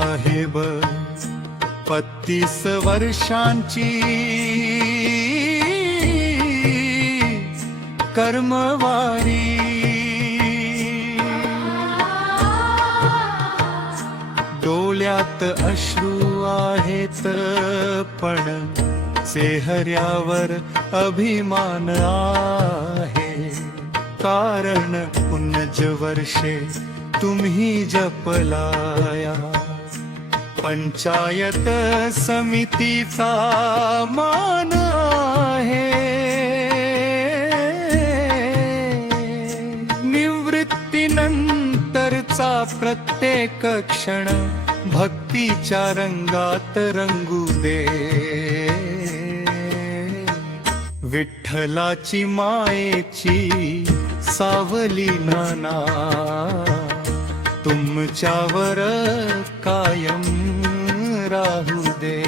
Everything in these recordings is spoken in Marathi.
साहेब 35 वर्षांची कर्मवारी, डोळ्यात अश्रू आहेत पण चेहऱ्यावर अभिमान आहे, कारण पुण्य वर्षे तुम्ही जपलाया, पंचायत समितीचा मान आहे, निवृत्तीनंतरचा प्रत्येक क्षण भक्तीच्या रंगात रंगू दे, विठ्ठलाची मायेची सावली नाना तुमच्यावर कायम राहू दे।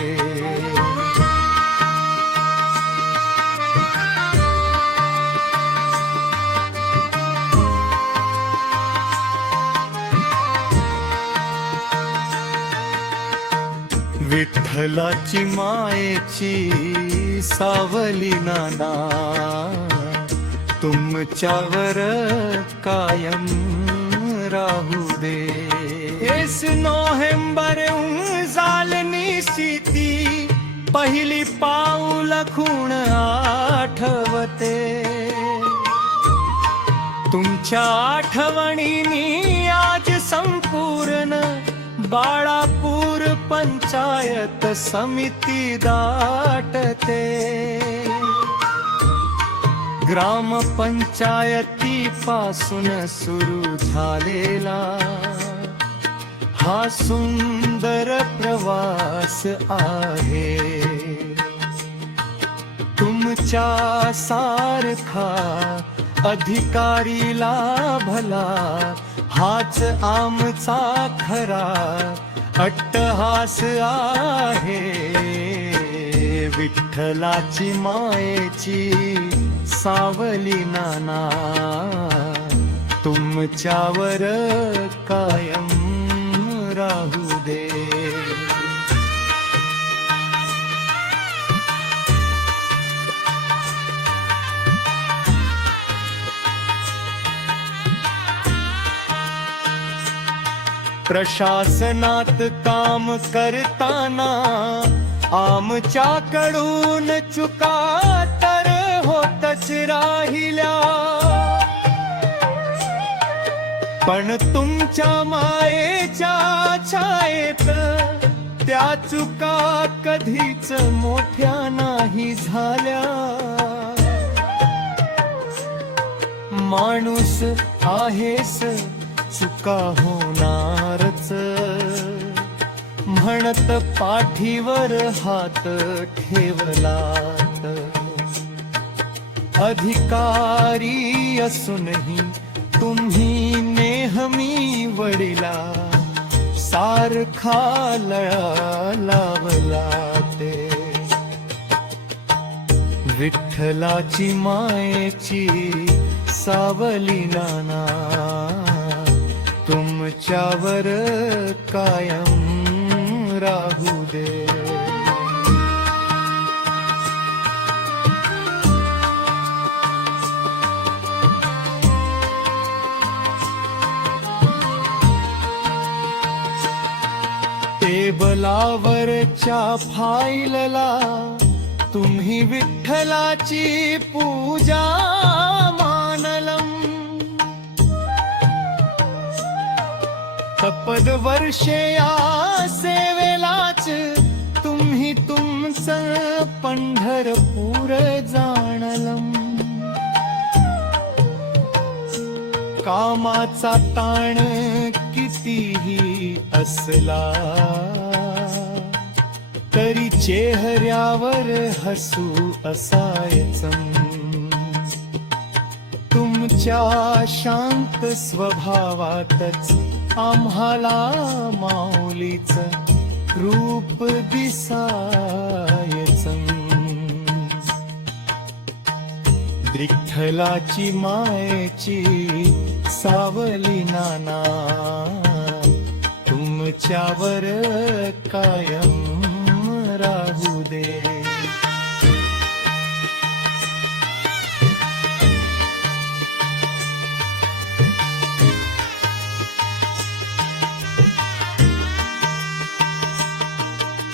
विठ्ठलाची मायेची सावली नाना तुमच्यावर कायम राहू दे। 1 नोव्हेंबर निशिती पहिली पाऊल खूण आठवते, तुमच्या आठवणींनी आज संपूर्ण बाळापूर पंचायत समिती दाटते, ग्रामपंचायतीपासून सुरू झालेला हा सुंदर प्रवास आहे, तुमच्या सारखा अधिकारी लाभला हाच आमचा खरा अट्टहास आहे, विठ्ठलाची मायेची सावली नाना तुमच्यावर कायम राहू दे। प्रशासनात काम करताना आमच्याकडून चुका तर होतच राहिल्या, पण तुमच्या मायेच्या छायेत त्या चुका कधीच मोठ्या नाही झाल्या, माणूस आहेस चुका होणारच म्हणत पाठीवर हात ठेवलात, अधिकारी असूनही तुम्ही नेहमी वडिला सारखा लळा लावला ते, विठ्ठलाची मायेची सावली नाना तुमच्यावर कायम राहू दे। टेबलावरच्या फाईलला तुम्ही विठ्ठलाची पूजा मानलम, तपद वर्षे या सेवेलाच तुम्ही तुमचं पंढरपूर जाणलम, कामाचा ताण कितीही असला तरी चेहऱ्यावर हसू असायचं, तुमच्या शांत स्वभावातच आम्हाला माऊलीचं रूप दिसायचं, विठ्ठलाची मायेची सावली नाना तुमच्यावर कायम राहू दे.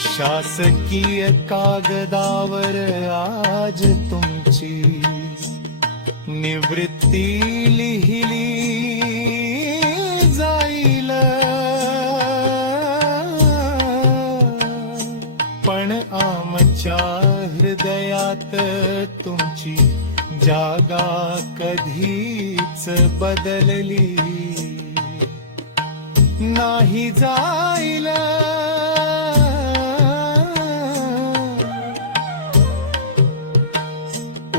शासकीय कागदावर आज तुमची निवृत्ती लिहिली जाईल, पण आमच्या हृदयात तुमची जागा कधीच बदलली नाही जाईल.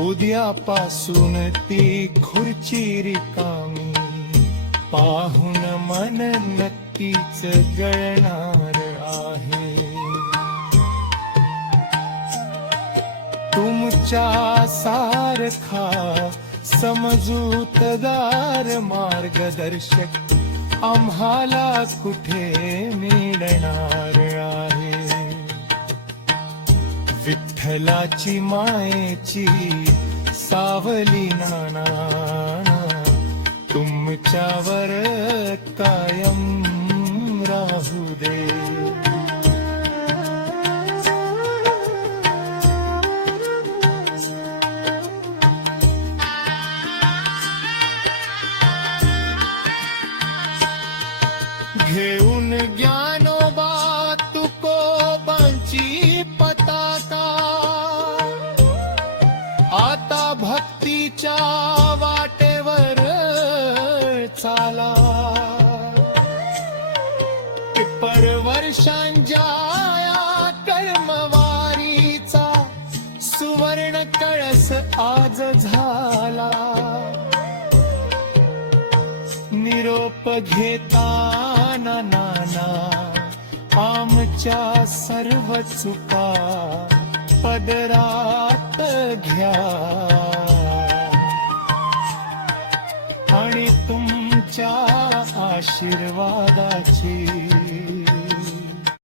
उद्यापासून ती खुर्ची रिकामी पाहून मन नक्कीच गळणार आहे. तुमच्या सारखा समजूतदार मार्गदर्शक आम्हाला कुठे मिळणार आहे. विठ्ठलाची मायेची सावली नाना तुमच्यावर कायम राहू दे. घेऊन ज्ञानोबा तुकोबांची पताका आता भक्तीच्या वाटेवर चाला. परवर्षांच्या या कर्मवारीचा सुवर्ण कळस आज झाला. निरोप घेताना नाना आमच्या सर्व चुका पदरात घ्या आणि तुमच्या आशीर्वादाची